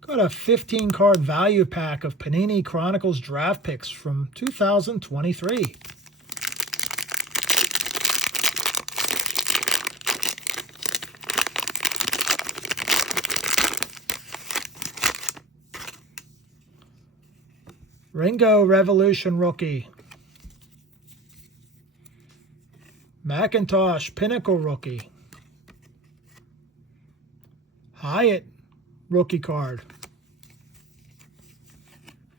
Got a 15-card value pack of Panini Chronicles draft picks from 2023. Ringo Revolution rookie. McIntosh Pinnacle rookie. Hyatt rookie card.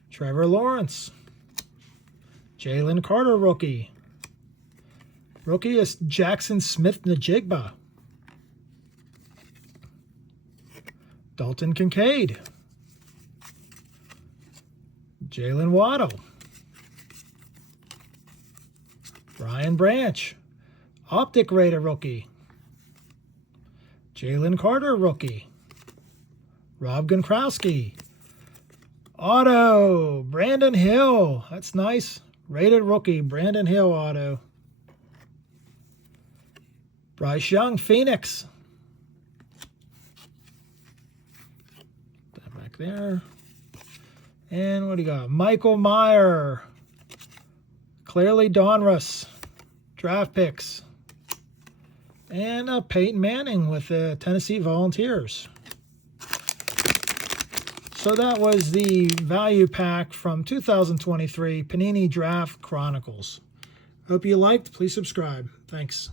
Trevor Lawrence. Jalen Carter rookie. Rookie is Jackson Smith-Njigba. Dalton Kincaid. Jalen Waddle. Brian Branch. Optic Raider rookie. Jalen Carter rookie. Rob Gronkowski. Auto. Brandon Hill. That's nice. Rated rookie. Brandon Hill auto. Bryce Young Phoenix. Put that back there. And what do you got? Michael Meyer. Clearly Donruss. Draft picks. And Peyton Manning with the Tennessee Volunteers. So that was the value pack from 2023 Panini Draft Chronicles. Hope you liked. Please subscribe. Thanks.